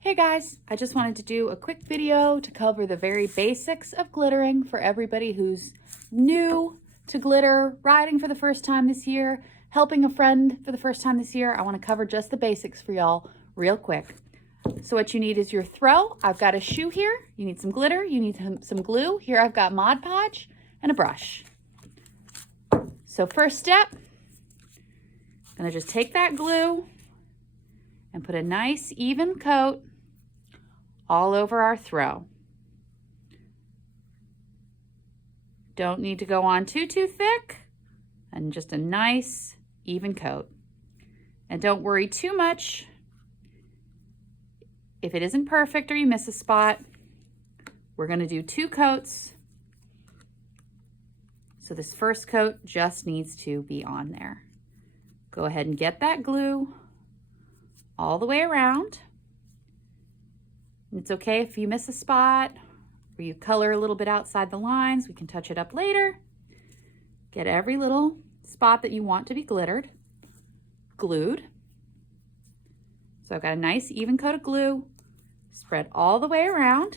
Hey guys, I just wanted to do a quick video to cover the very basics of glittering for everybody who's new to glitter, riding for the first time this year, helping a friend for the first time this year. I want to cover just the basics for y'all real quick. So what you need is your throw. I've got a shoe here. You need some glitter. You need some glue. Here I've got Mod Podge and a brush. So first step, I'm going to just take that glue and put a nice even coat all over our throw. Don't need to go on too thick, and just a nice even coat. And don't worry too much if it isn't perfect or you miss a spot. We're going to do 2 coats. So this first coat just needs to be on there. Go ahead and get that glue all the way around. It's okay if you miss a spot or you color a little bit outside the lines. We can touch it up later. Get every little spot that you want to be glittered glued. So I've got a nice even coat of glue spread all the way around.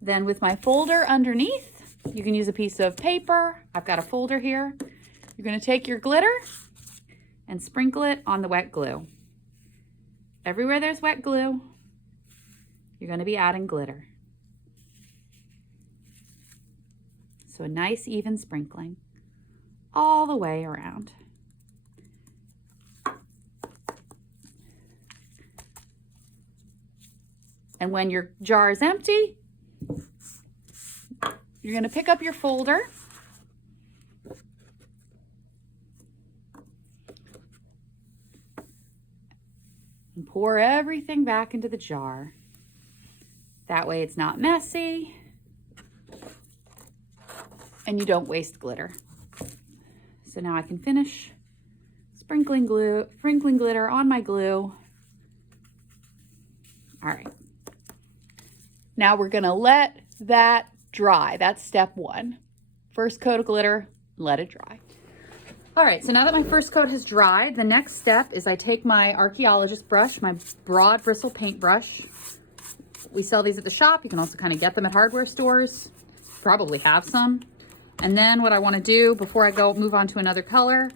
Then with my folder underneath, you can use a piece of paper. I've got a folder here. You're going to take your glitter and sprinkle it on the wet glue. Everywhere there's wet glue, you're going to be adding glitter. So a nice even sprinkling all the way around. And when your jar is empty, you're going to pick up your folder and pour everything back into the jar. That way it's not messy and you don't waste glitter. So now I can finish sprinkling glitter on my glue. All right. Now we're gonna let that dry. That's step 1. First coat of glitter, let it dry. All right, so now that my first coat has dried, the next step is I take my archaeologist brush, my broad bristle paintbrush. We sell these at the shop. You can also kind of get them at hardware stores. Probably have some. And then what I want to do before I move on to another color,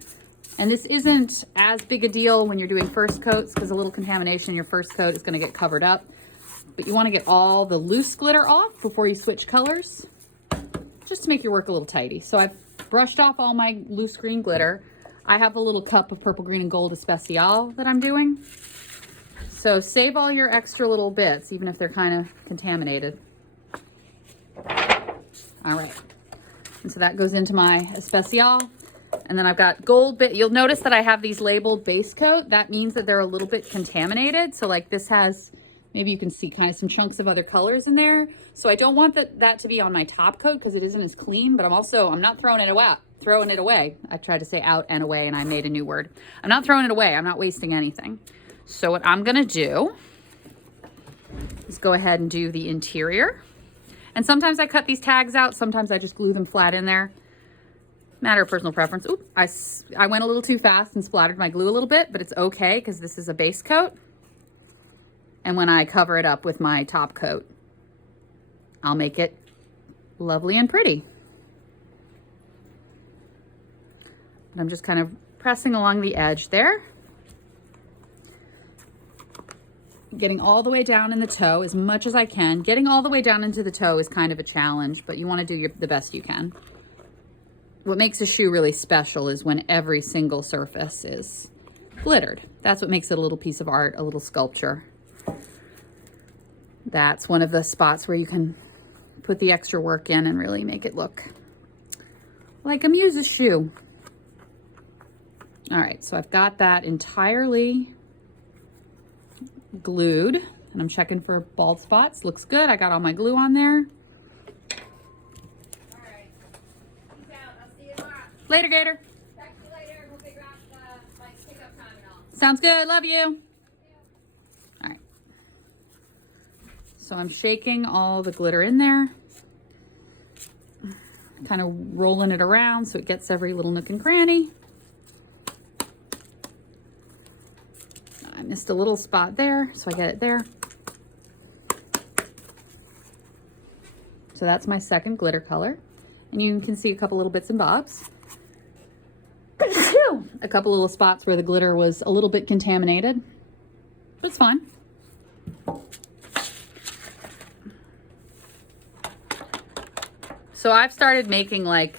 and this isn't as big a deal when you're doing first coats because a little contamination in your first coat is going to get covered up. But you want to get all the loose glitter off before you switch colors, just to make your work a little tidy. So I've brushed off all my loose green glitter. I have a little cup of purple, green, and gold especial that I'm doing. So save all your extra little bits, even if they're kind of contaminated. All right. And so that goes into my especial. And then I've got gold bit. You'll notice that I have these labeled base coat. That means that they're a little bit contaminated. So like this has, maybe you can see kind of some chunks of other colors in there. So I don't want that to be on my top coat because it isn't as clean, but I'm not throwing it away. I tried to say out and away and I made a new word. I'm not throwing it away. I'm not wasting anything. So what I'm gonna do is go ahead and do the interior. And sometimes I cut these tags out. Sometimes I just glue them flat in there. Matter of personal preference. Oop, I went a little too fast and splattered my glue a little bit, but it's okay because this is a base coat. And when I cover it up with my top coat, I'll make it lovely and pretty. But I'm just kind of pressing along the edge there. Getting all the way down in the toe as much as I can. Getting all the way down into the toe is kind of a challenge, but you want to do the best you can. What makes a shoe really special is when every single surface is glittered. That's what makes it a little piece of art, a little sculpture. That's one of the spots where you can put the extra work in and really make it look like a muse's shoe. All right, so I've got that entirely glued and I'm checking for bald spots. Looks good. I got all my glue on there. All right. Peace out. I'll see you tomorrow. Later, Gator. Talk to you later. We'll figure out the pickup time and all. Sounds good. Love you. All right. So I'm shaking all the glitter in there. Kind of rolling it around so it gets every little nook and cranny. I missed a little spot there, so I get it there. So that's my second glitter color. And you can see a couple little bits and bobs. A couple little spots where the glitter was a little bit contaminated, but it's fine. So I've started making like,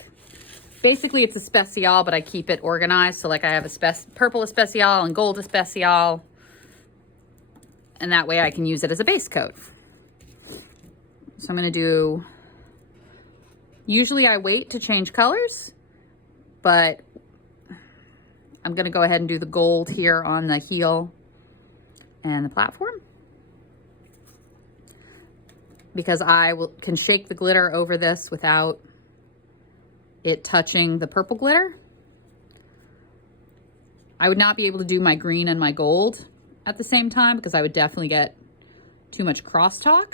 basically it's a special, but I keep it organized. So like I have a purple especial and gold especial, and that way I can use it as a base coat. So I'm gonna do, usually I wait to change colors, but I'm gonna go ahead and do the gold here on the heel and the platform, because I can shake the glitter over this without it touching the purple glitter. I would not be able to do my green and my gold at the same time because I would definitely get too much crosstalk.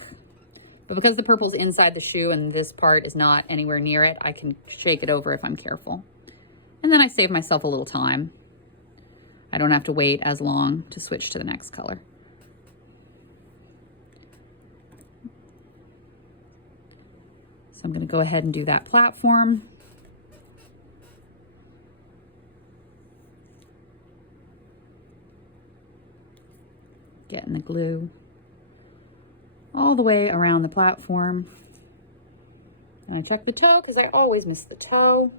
But because the purple's inside the shoe and this part is not anywhere near it, I can shake it over if I'm careful. And then I save myself a little time. I don't have to wait as long to switch to the next color. So I'm going to go ahead and do that platform. Getting the glue all the way around the platform. And I check the toe because I always miss the toe.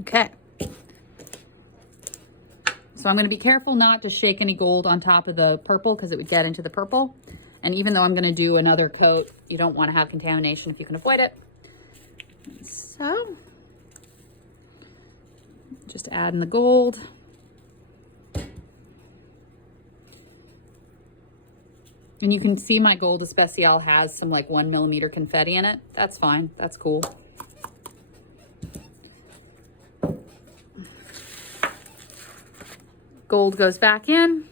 Okay. So I'm going to be careful not to shake any gold on top of the purple because it would get into the purple. And even though I'm going to do another coat, you don't want to have contamination if you can avoid it. So just adding the gold. And you can see my gold especial has some like 1 millimeter confetti in it. That's fine. That's cool. Gold goes back in.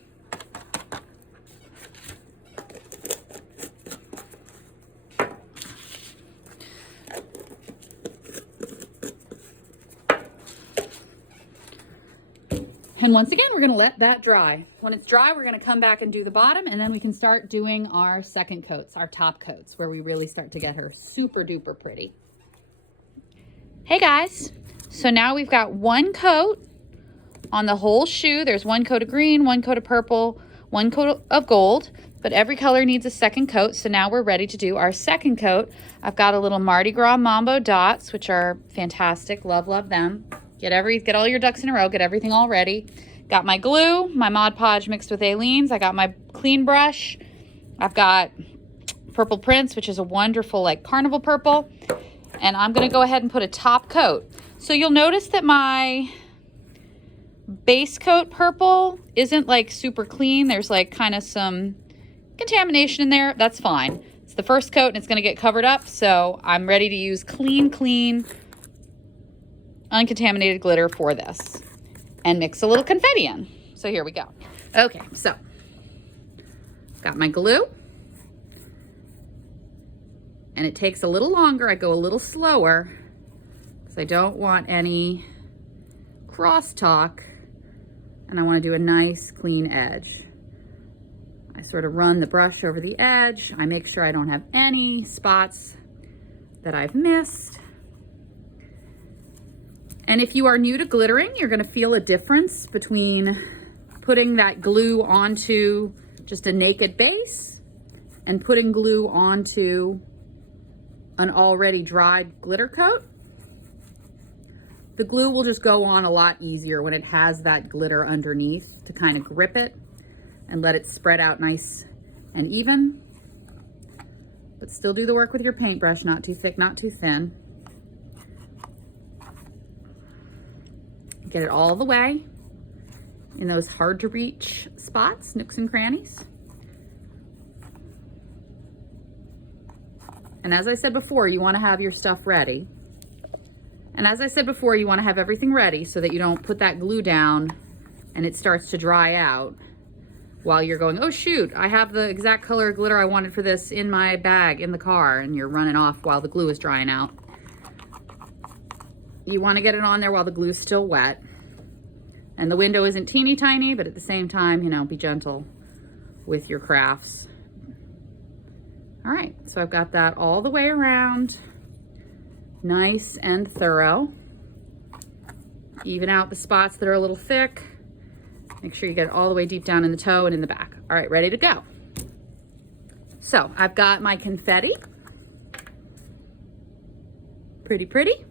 And once again, we're gonna let that dry. When it's dry, we're gonna come back and do the bottom, and then we can start doing our second coats, our top coats, where we really start to get her super duper pretty. Hey guys, so now we've got one coat on the whole shoe. There's one coat of green, one coat of purple, one coat of gold, but every color needs a second coat. So now we're ready to do our second coat. I've got a little Mardi Gras Mambo dots, which are fantastic. Love, love them. Get all your ducks in a row, get everything all ready. Got my glue, my Mod Podge mixed with Aileen's. I got my clean brush. I've got Purple Prince, which is a wonderful like carnival purple. And I'm gonna go ahead and put a top coat. So you'll notice that my base coat purple isn't like super clean. There's like kind of some contamination in there. That's fine. It's the first coat and it's gonna get covered up. So I'm ready to use clean, uncontaminated glitter for this and mix a little confetti in. So here we go. Okay, so got my glue and it takes a little longer. I go a little slower because I don't want any crosstalk and I want to do a nice clean edge. I sort of run the brush over the edge. I make sure I don't have any spots that I've missed. And if you are new to glittering, you're gonna feel a difference between putting that glue onto just a naked base and putting glue onto an already dried glitter coat. The glue will just go on a lot easier when it has that glitter underneath to kind of grip it and let it spread out nice and even. But still do the work with your paintbrush, not too thick, not too thin. Get it all the way in those hard to reach spots, nooks and crannies. And as I said before, you want to have your stuff ready. And as I said before, you want to have everything ready so that you don't put that glue down and it starts to dry out while you're going, oh shoot, I have the exact color of glitter I wanted for this in my bag in the car, and you're running off while the glue is drying out. you want to get it on there while the glue's still wet. And the window isn't teeny tiny, but at the same time, you know, be gentle with your crafts. All right, so I've got that all the way around, nice and thorough. Even out the spots that are a little thick. Make sure you get it all the way deep down in the toe and in the back. All right, ready to go. So I've got my confetti. Pretty, pretty.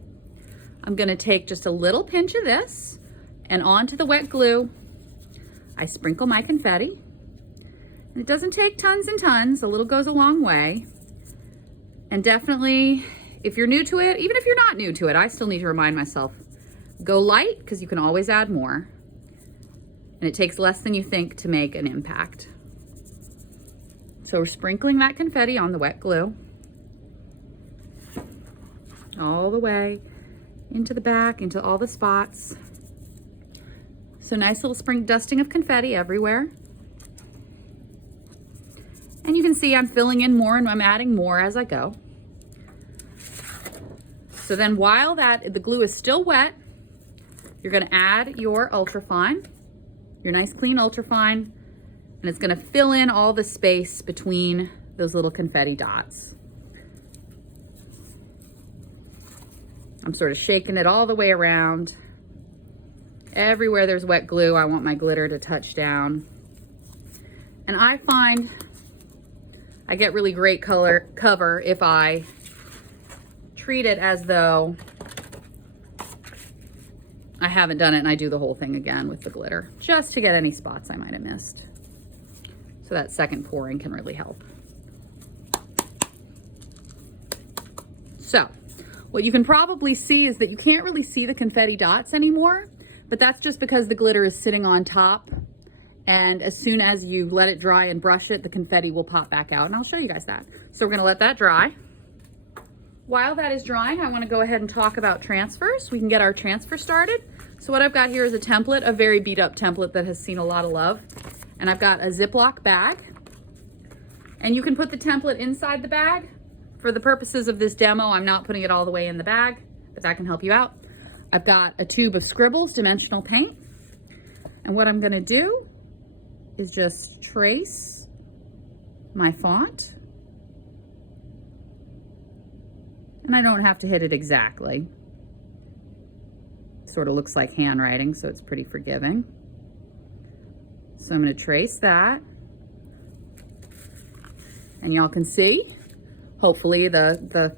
I'm gonna take just a little pinch of this, and onto the wet glue, I sprinkle my confetti. And it doesn't take tons and tons, a little goes a long way. And definitely, if you're new to it, even if you're not new to it, I still need to remind myself, go light, because you can always add more. And it takes less than you think to make an impact. So we're sprinkling that confetti on the wet glue. All the way into the back, into all the spots. So nice little spring dusting of confetti everywhere. And you can see I'm filling in more and I'm adding more as I go. So then while the glue is still wet, you're gonna add your ultrafine, your nice clean ultrafine, and it's gonna fill in all the space between those little confetti dots. I'm sort of shaking it all the way around. Everywhere there's wet glue, I want my glitter to touch down. And I find I get really great cover if I treat it as though I haven't done it and I do the whole thing again with the glitter, just to get any spots I might have missed. So that second pouring can really help. So what you can probably see is that you can't really see the confetti dots anymore, but that's just because the glitter is sitting on top. And as soon as you let it dry and brush it, the confetti will pop back out. And I'll show you guys that. So we're gonna let that dry. While that is drying, I wanna go ahead and talk about transfers. We can get our transfer started. So what I've got here is a template, a very beat up template that has seen a lot of love. And I've got a Ziploc bag. And you can put the template inside the bag. For the purposes of this demo, I'm not putting it all the way in the bag, but that can help you out. I've got a tube of Scribbles dimensional paint. And what I'm gonna do is just trace my font. And I don't have to hit it exactly. Sort of looks like handwriting, so it's pretty forgiving. So I'm gonna trace that. And y'all can see, hopefully the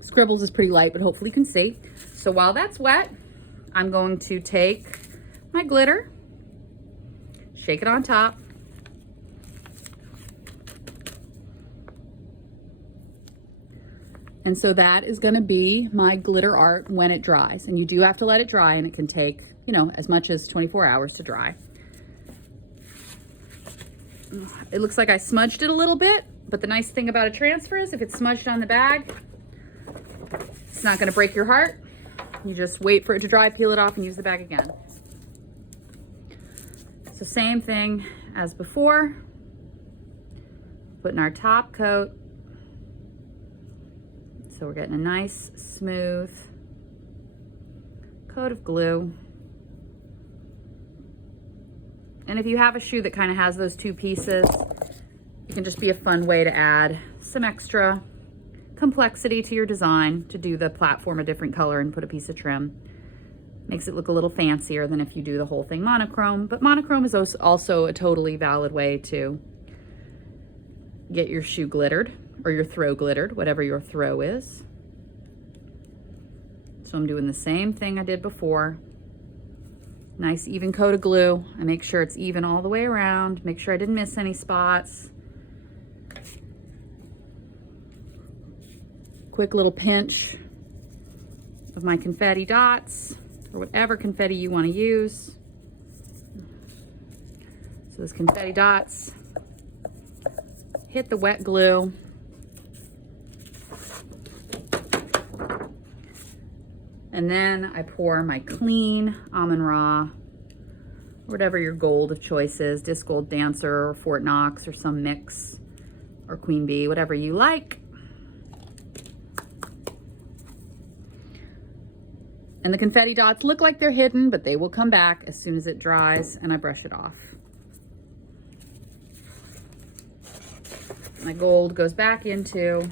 Scribbles is pretty light, but hopefully you can see. So while that's wet, I'm going to take my glitter, shake it on top. And so that is gonna be my glitter art when it dries. And you do have to let it dry, and it can take, you know, as much as 24 hours to dry. It looks like I smudged it a little bit, but the nice thing about a transfer is if it's smudged on the bag, it's not gonna break your heart. You just wait for it to dry, peel it off, and use the bag again. So same thing as before. Putting our top coat. So we're getting a nice, smooth coat of glue. And if you have a shoe that kind of has those two pieces, it can just be a fun way to add some extra complexity to your design, to do the platform a different color and put a piece of trim. Makes it look a little fancier than if you do the whole thing monochrome, but monochrome is also a totally valid way to get your shoe glittered, or your throw glittered, whatever your throw is. So I'm doing the same thing I did before. Nice even coat of glue. I make sure it's even all the way around, make sure I didn't miss any spots. Quick little pinch of my confetti dots, or whatever confetti you want to use. So those confetti dots hit the wet glue. And then I pour my clean Amun Ra, whatever your gold of choice is, Disc Gold Dancer or Fort Knox or some mix, or Queen Bee, whatever you like. And the confetti dots look like they're hidden, but they will come back as soon as it dries and I brush it off. My gold goes back into,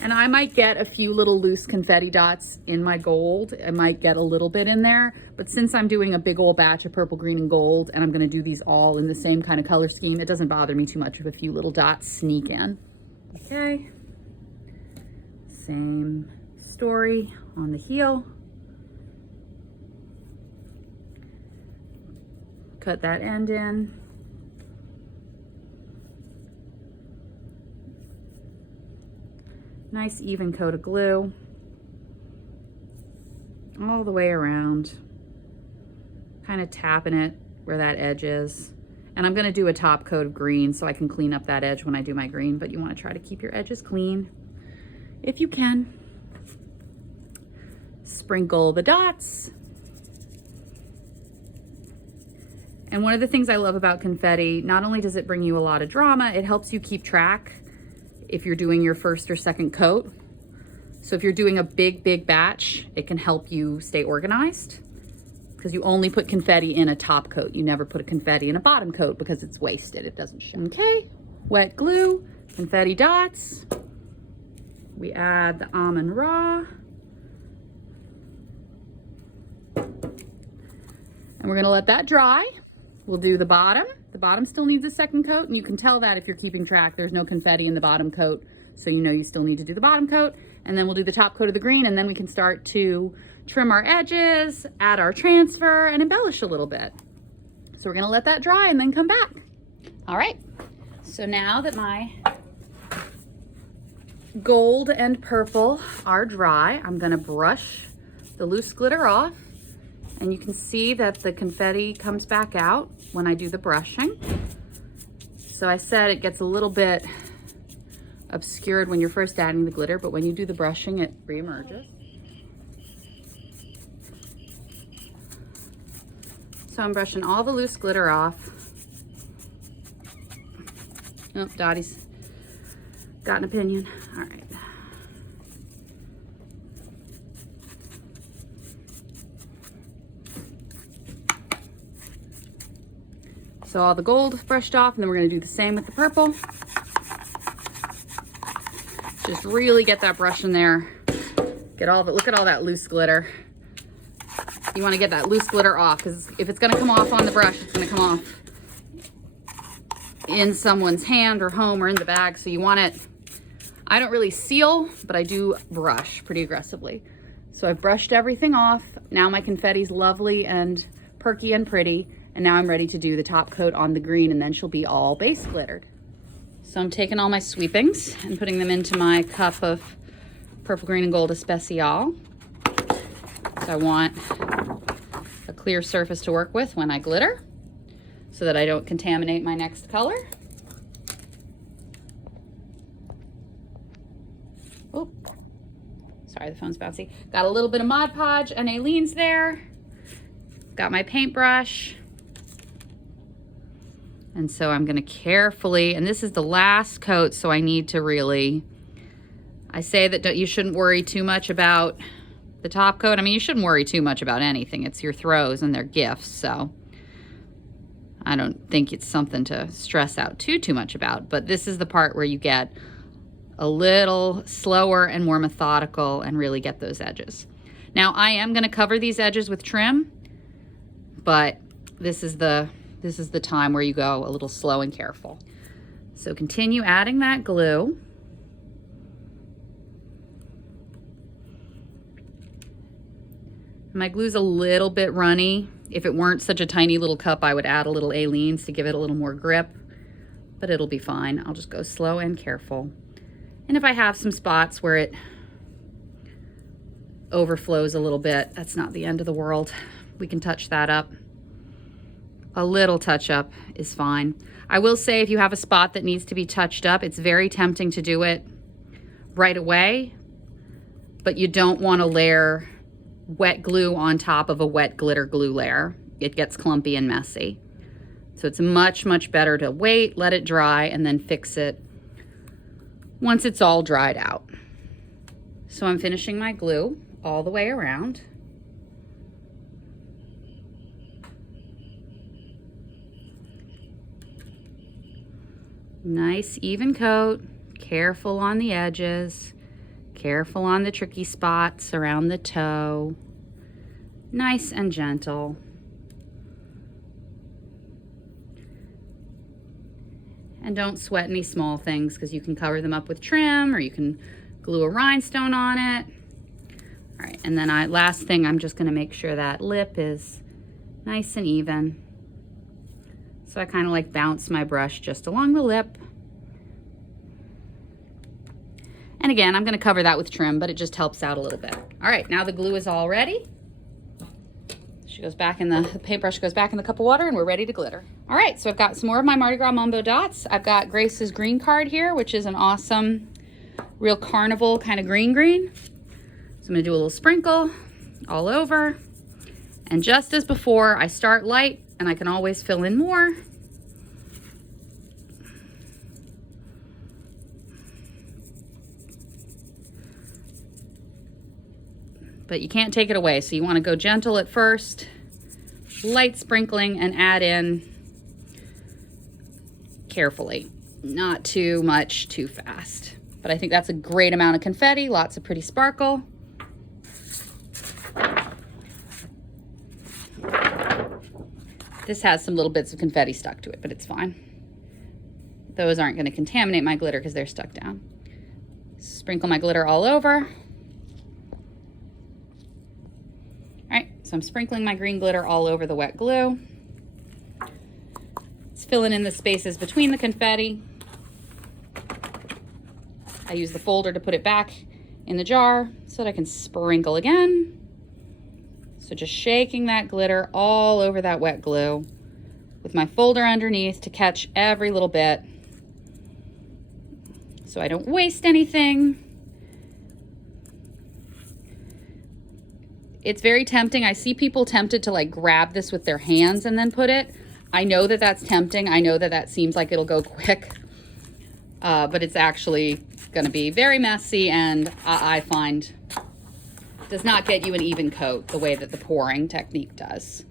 and I might get a few little loose confetti dots in my gold. I might get a little bit in there, but since I'm doing a big old batch of purple, green, and gold, and I'm gonna do these all in the same kind of color scheme, it doesn't bother me too much if a few little dots sneak in. Okay, same story on the heel. Cut that end in. Nice even coat of glue all the way around, kind of tapping it where that edge is. And I'm gonna do a top coat of green so I can clean up that edge when I do my green, but you wanna try to keep your edges clean if you can. Sprinkle the dots. And one of the things I love about confetti, not only does it bring you a lot of drama, it helps you keep track if you're doing your first or second coat. So if you're doing a big batch, it can help you stay organized because you only put confetti in a top coat. You never put a confetti in a bottom coat because it's wasted, it doesn't show. Okay, wet glue, confetti dots. We add the Amun Ra. And we're gonna let that dry. We'll do the bottom. The bottom still needs a second coat, and you can tell that if you're keeping track. There's no confetti in the bottom coat, so you know you still need to do the bottom coat. And then we'll do the top coat of the green, and then we can start to trim our edges, add our transfer, and embellish a little bit. So we're gonna let that dry and then come back. All right, so now that my gold and purple are dry, I'm gonna brush the loose glitter off. And you can see that the confetti comes back out when I do the brushing. So I said it gets a little bit obscured when you're first adding the glitter, but when you do the brushing, it reemerges. So I'm brushing all the loose glitter off. Oh, Dottie's got an opinion. All right. So all the gold brushed off, and then we're gonna do the same with the purple. Just really get that brush in there. Get all the, look at all that loose glitter. You wanna get that loose glitter off, because if it's gonna come off on the brush, it's gonna come off in someone's hand or home or in the bag. So you want it, I don't really seal, but I do brush pretty aggressively. So I've brushed everything off. Now my confetti's lovely and perky and pretty. And now I'm ready to do the top coat on the green, and then she'll be all base glittered. So I'm taking all my sweepings and putting them into my cup of purple, green, and gold especial. So I want a clear surface to work with when I glitter so that I don't contaminate my next color. Oh, sorry, the phone's bouncy. Got a little bit of Mod Podge and Aileen's there. Got my paintbrush. And so I'm gonna carefully, and this is the last coat, so I need to really, I say that you shouldn't worry too much about the top coat. I mean, you shouldn't worry too much about anything. It's your throws and their gifts, so I don't think it's something to stress out too much about, but this is the part where you get a little slower and more methodical and really get those edges. Now, I am gonna cover these edges with trim, but this is the time where you go a little slow and careful. So continue adding that glue. My glue's a little bit runny. If it weren't such a tiny little cup, I would add a little Aileen's to give it a little more grip, but it'll be fine. I'll just go slow and careful. And if I have some spots where it overflows a little bit, that's not the end of the world. We can touch that up. A little touch up is fine. I will say if you have a spot that needs to be touched up, it's very tempting to do it right away, but you don't want to layer wet glue on top of a wet glitter glue layer. It gets clumpy and messy. So it's much better to wait, let it dry, and then fix it once it's all dried out. So I'm finishing my glue all the way around. Nice even coat, careful on the edges, careful on the tricky spots around the toe. Nice and gentle. And don't sweat any small things because you can cover them up with trim or you can glue a rhinestone on it. All right, and then last thing, I'm just gonna make sure that lip is nice and even. So I kind of like bounce my brush just along the lip. And again, I'm gonna cover that with trim, but it just helps out a little bit. All right, now the glue is all ready. She goes back in the paintbrush goes back in the cup of water and we're ready to glitter. All right, so I've got some more of my Mardi Gras Mambo dots. I've got Grace's green card here, which is an awesome, real carnival kind of green. So I'm gonna do a little sprinkle all over. And just as before, I start light and I can always fill in more. But you can't take it away, so you want to go gentle at first, light sprinkling, and add in carefully, not too much too fast. But I think that's a great amount of confetti, lots of pretty sparkle. This has some little bits of confetti stuck to it, but it's fine. Those aren't going to contaminate my glitter because they're stuck down. Sprinkle my glitter all over. So I'm sprinkling my green glitter all over the wet glue. It's filling in the spaces between the confetti. I use the folder to put it back in the jar so that I can sprinkle again. So just shaking that glitter all over that wet glue with my folder underneath to catch every little bit so I don't waste anything. It's very tempting. I see people tempted to like grab this with their hands and then put it. I know that that's tempting. I know that that seems like it'll go quick, but it's actually gonna be very messy and I find does not get you an even coat the way that the pouring technique does.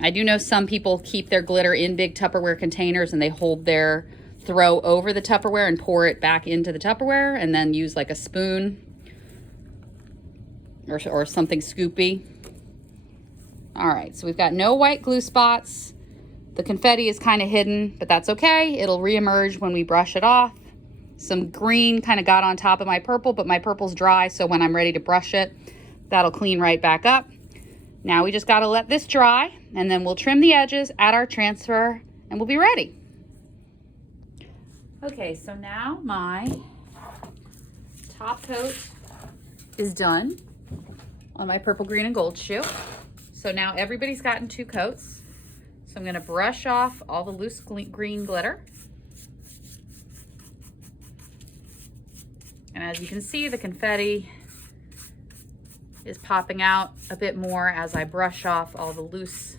I do know some people keep their glitter in big Tupperware containers and they hold their throw over the Tupperware and pour it back into the Tupperware and then use like a spoon or something scoopy. All right, so we've got no white glue spots. The confetti is kind of hidden, but that's okay. It'll reemerge when we brush it off. Some green kind of got on top of my purple, but my purple's dry, so when I'm ready to brush it, that'll clean right back up. Now we just gotta let this dry, and then we'll trim the edges, add our transfer, and we'll be ready. Okay, so now my top coat is done on my purple, green, and gold shoe. So now everybody's gotten 2 coats. So I'm gonna brush off all the loose green glitter. And as you can see, the confetti is popping out a bit more as I brush off all the loose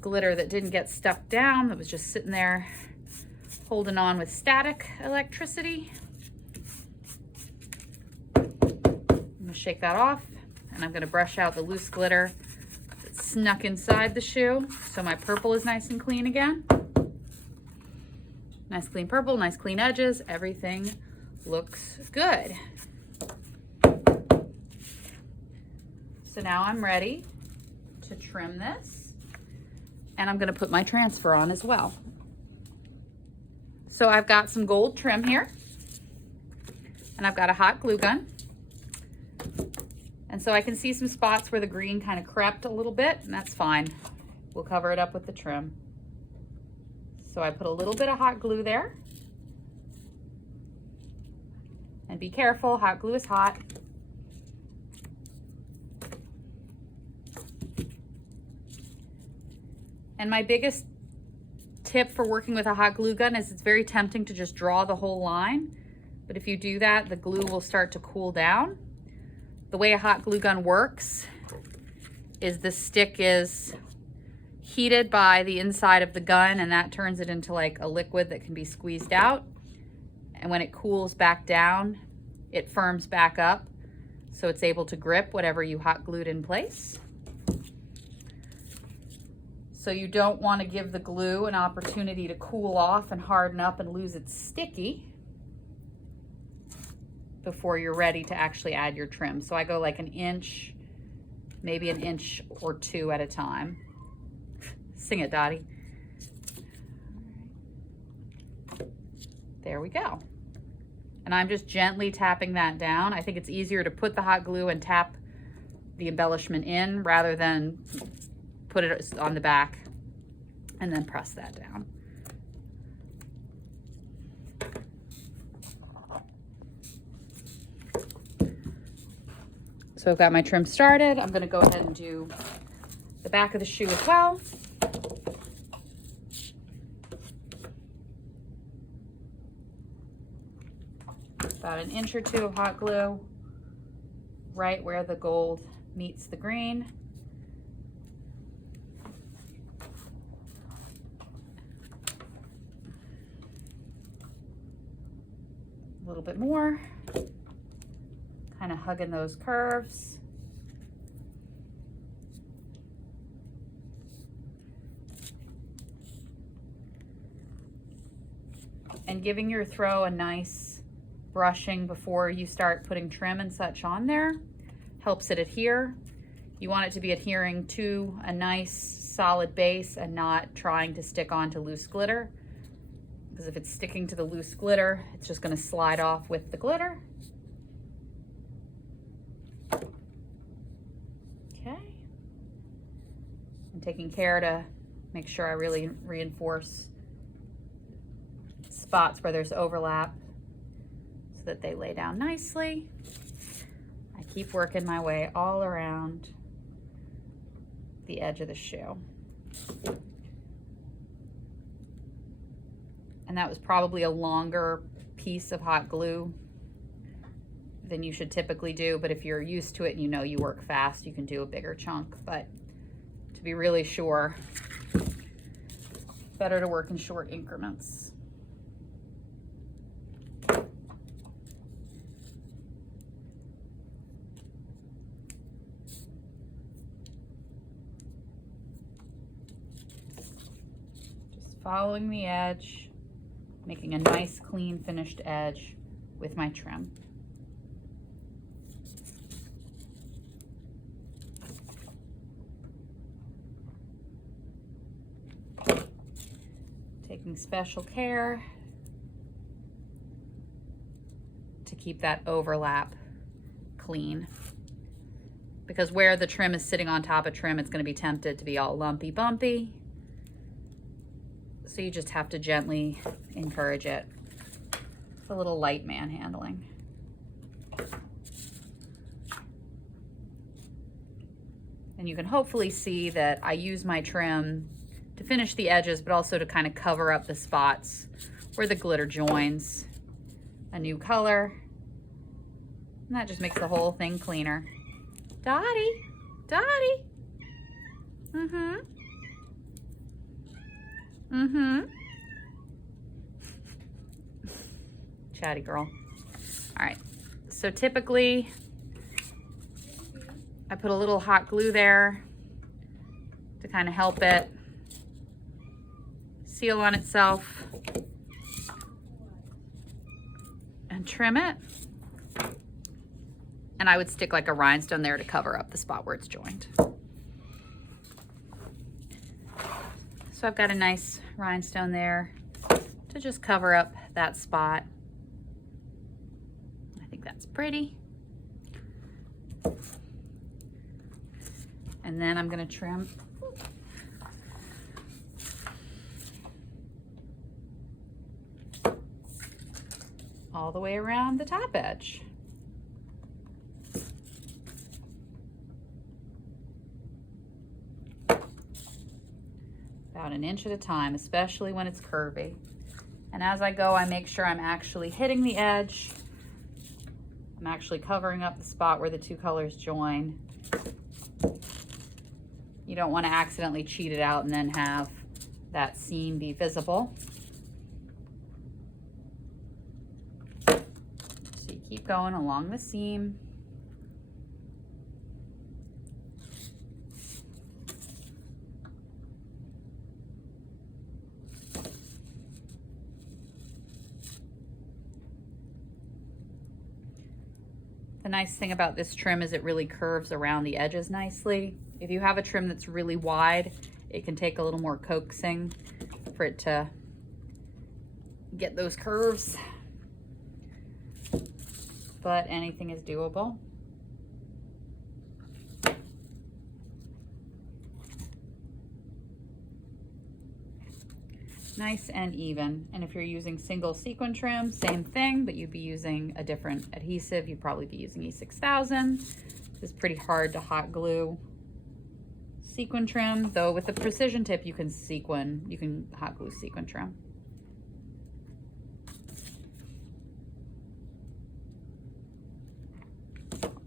glitter that didn't get stuck down, that was just sitting there holding on with static electricity. I'm gonna shake that off. And I'm gonna brush out the loose glitter that snuck inside the shoe. So my purple is nice and clean again. Nice clean purple, nice clean edges. Everything looks good. So now I'm ready to trim this. And I'm gonna put my transfer on as well. So I've got some gold trim here. And I've got a hot glue gun. And so I can see some spots where the green kind of crept a little bit, and that's fine. We'll cover it up with the trim. So I put a little bit of hot glue there. And be careful, hot glue is hot. And my biggest tip for working with a hot glue gun is it's very tempting to just draw the whole line. But if you do that, the glue will start to cool down. The way a hot glue gun works is the stick is heated by the inside of the gun and that turns it into like a liquid that can be squeezed out. And when it cools back down, it firms back up. so it's able to grip whatever you hot glued in place. So you don't want to give the glue an opportunity to cool off and harden up and lose its sticky before you're ready to actually add your trim. So I go like an inch, maybe an inch or two at a time. Sing it, Dottie. There we go. And I'm just gently tapping that down. I think it's easier to put the hot glue and tap the embellishment in rather than put it on the back and then press that down. So I've got my trim started. I'm gonna go ahead and do the back of the shoe as well. About an inch or two of hot glue right where the gold meets the green. A little bit more, kind of hugging those curves. And giving your throw a nice brushing before you start putting trim and such on there helps it adhere. You want it to be adhering to a nice solid base and not trying to stick onto loose glitter. Because if it's sticking to the loose glitter, it's just going to slide off with the glitter. Okay. I'm taking care to make sure I really reinforce spots where there's overlap so that they lay down nicely. I keep working my way all around the edge of the shoe. And that was probably a longer piece of hot glue than you should typically do, but if you're used to it and you know you work fast, you can do a bigger chunk. But to be really sure, better to work in short increments. Just following the edge, making a nice clean finished edge with my trim. Taking special care to keep that overlap clean, because where the trim is sitting on top of trim, it's going to be tempted to be all lumpy bumpy. So you just have to gently encourage it. It's a little light manhandling. And you can hopefully see that I use my trim to finish the edges, but also to kind of cover up the spots where the glitter joins a new color. And that just makes the whole thing cleaner. Dottie, Dottie. Mm-hmm. Mm-hmm. Chatty girl. All right, so typically I put a little hot glue there to kind of help it seal on itself and trim it. And I would stick like a rhinestone there to cover up the spot where it's joined. So I've got a nice rhinestone there to just cover up that spot. I think that's pretty. And then I'm going to trim all the way around the top edge. About an inch at a time, especially when it's curvy. And as I go, I make sure I'm actually hitting the edge. I'm actually covering up the spot where the two colors join. You don't want to accidentally cheat it out and then have that seam be visible. So you keep going along the seam. nice thing about this trim is it really curves around the edges nicely. If you have a trim that's really wide, it can take a little more coaxing for it to get those curves, but anything is doable. Nice and even. And if you're using single sequin trim, same thing, but you'd be using a different adhesive. You'd probably be using E6000. This is pretty hard to hot glue sequin trim, though with the precision tip you can hot glue sequin trim.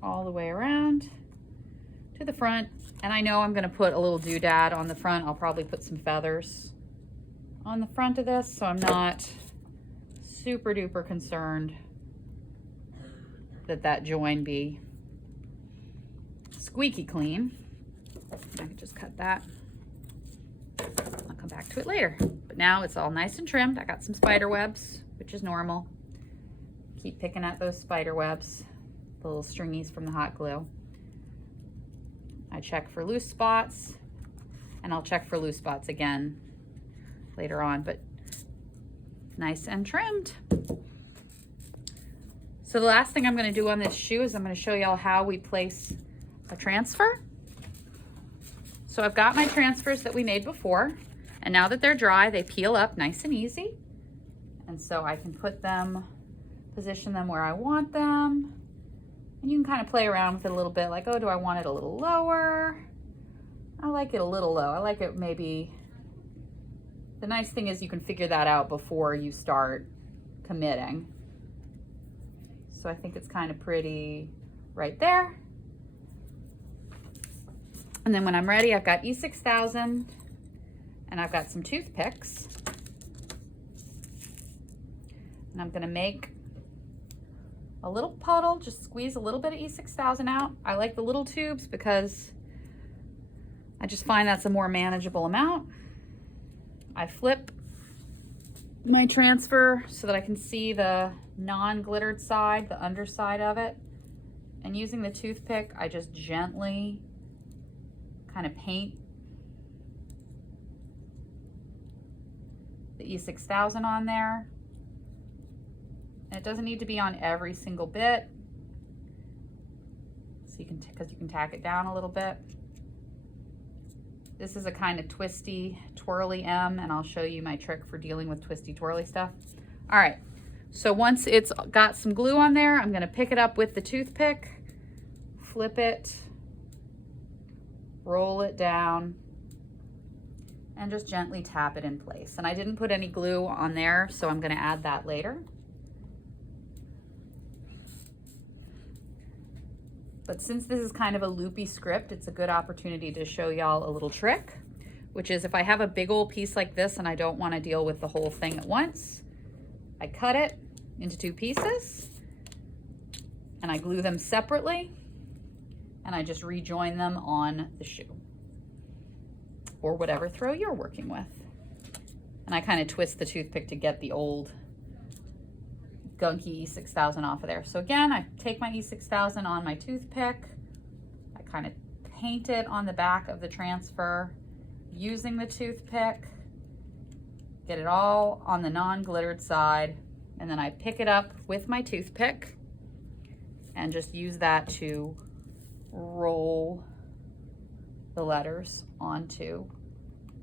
All the way around to the front. And I know I'm going to put a little doodad on the front. I'll probably put some feathers on the front of this, so I'm not super duper concerned that that join be squeaky clean. I can just cut that. I'll come back to it later. But now it's all nice and trimmed. I got some spider webs, which is normal. Keep picking at those spider webs, the little stringies from the hot glue. I check for loose spots, and I'll check for loose spots again later on, but nice and trimmed. So the last thing I'm going to do on this shoe is I'm going to show y'all how we place a transfer. So I've got my transfers that we made before, and now that they're dry, they peel up nice and easy. And so I can put them, position them where I want them. And you can kind of play around with it a little bit, like, oh, do I want it a little lower? I like it a little low. I like it maybe. The nice thing is you can figure that out before you start committing. So I think it's kind of pretty right there. And then when I'm ready, I've got E6000 and I've got some toothpicks. And I'm gonna make a little puddle, just squeeze a little bit of E6000 out. I like the little tubes because I just find that's a more manageable amount. I flip my transfer so that I can see the non-glittered side, the underside of it. And using the toothpick, I just gently kind of paint the E6000 on there. And it doesn't need to be on every single bit. So you can, because you can tack it down a little bit. This is a kind of twisty, twirly M, and I'll show you my trick for dealing with twisty, twirly stuff. All right, so once it's got some glue on there, I'm gonna pick it up with the toothpick, flip it, roll it down, and just gently tap it in place. And I didn't put any glue on there, so I'm gonna add that later. But since this is kind of a loopy script, it's a good opportunity to show y'all a little trick, which is if I have a big old piece like this and I don't want to deal with the whole thing at once, I cut it into 2 pieces and I glue them separately and I just rejoin them on the shoe or whatever throw you're working with. And I kind of twist the toothpick to get the old gunky E6000 off of there. So again, I take my E6000 on my toothpick, I kind of paint it on the back of the transfer using the toothpick, get it all on the non-glittered side, and then I pick it up with my toothpick and just use that to roll the letters onto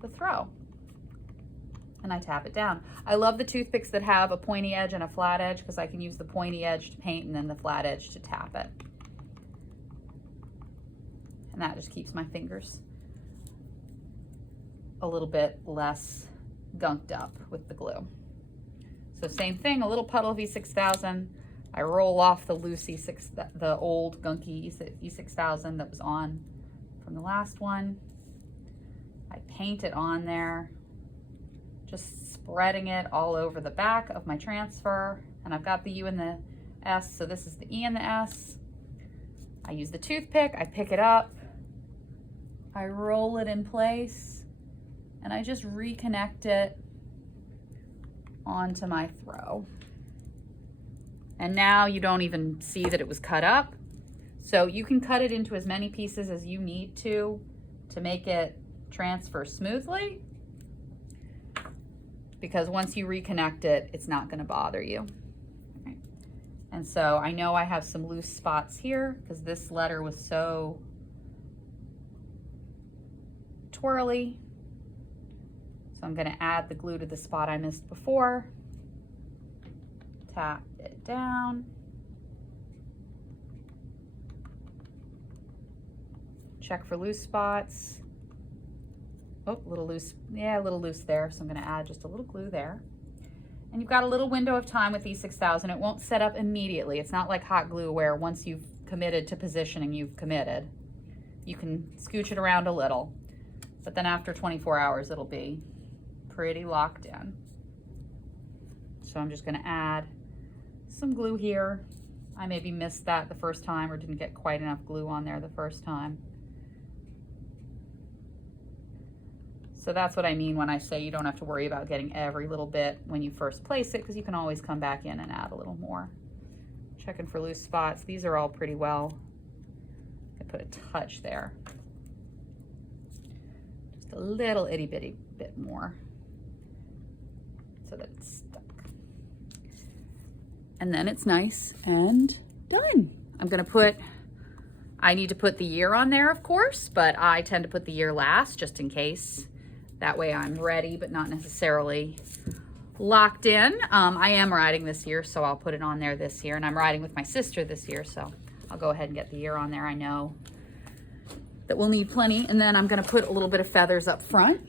the throw. And I tap it down. I love the toothpicks that have a pointy edge and a flat edge because I can use the pointy edge to paint and then the flat edge to tap it. And that just keeps my fingers a little bit less gunked up with the glue. So same thing, a little puddle of E6000. I roll off the loose the old gunky E6000 that was on from the last one. I paint it on there, just spreading it all over the back of my transfer. And I've got the U and the S, so this is the E and the S. I use the toothpick, I pick it up, I roll it in place, and I just reconnect it onto my throw. And now you don't even see that it was cut up. So you can cut it into as many pieces as you need to make it transfer smoothly, because once you reconnect it, it's not going to bother you. Okay. And so I know I have some loose spots here because this letter was so twirly. So I'm going to add the glue to the spot I missed before. Tap it down. Check for loose spots. Oh, a little loose. Yeah, a little loose there. So I'm going to add just a little glue there. And you've got a little window of time with E6000. It won't set up immediately. It's not like hot glue where once you've committed to positioning, you've committed. You can scooch it around a little, but then after 24 hours, it'll be pretty locked in. So I'm just going to add some glue here. I maybe missed that the first time or didn't get quite enough glue on there the first time. So that's what I mean when I say you don't have to worry about getting every little bit when you first place it, because you can always come back in and add a little more. Checking for loose spots. These are all pretty well. I put a touch there. Just a little itty bitty bit more so that it's stuck. And then it's nice and done. I'm gonna put, I need to put the year on there, of course, but I tend to put the year last just in case. That way I'm ready, but not necessarily locked in. I am riding this year, so I'll put it on there this year. And I'm riding with my sister this year, so I'll go ahead and get the year on there. I know that we'll need plenty. And then I'm gonna put a little bit of feathers up front.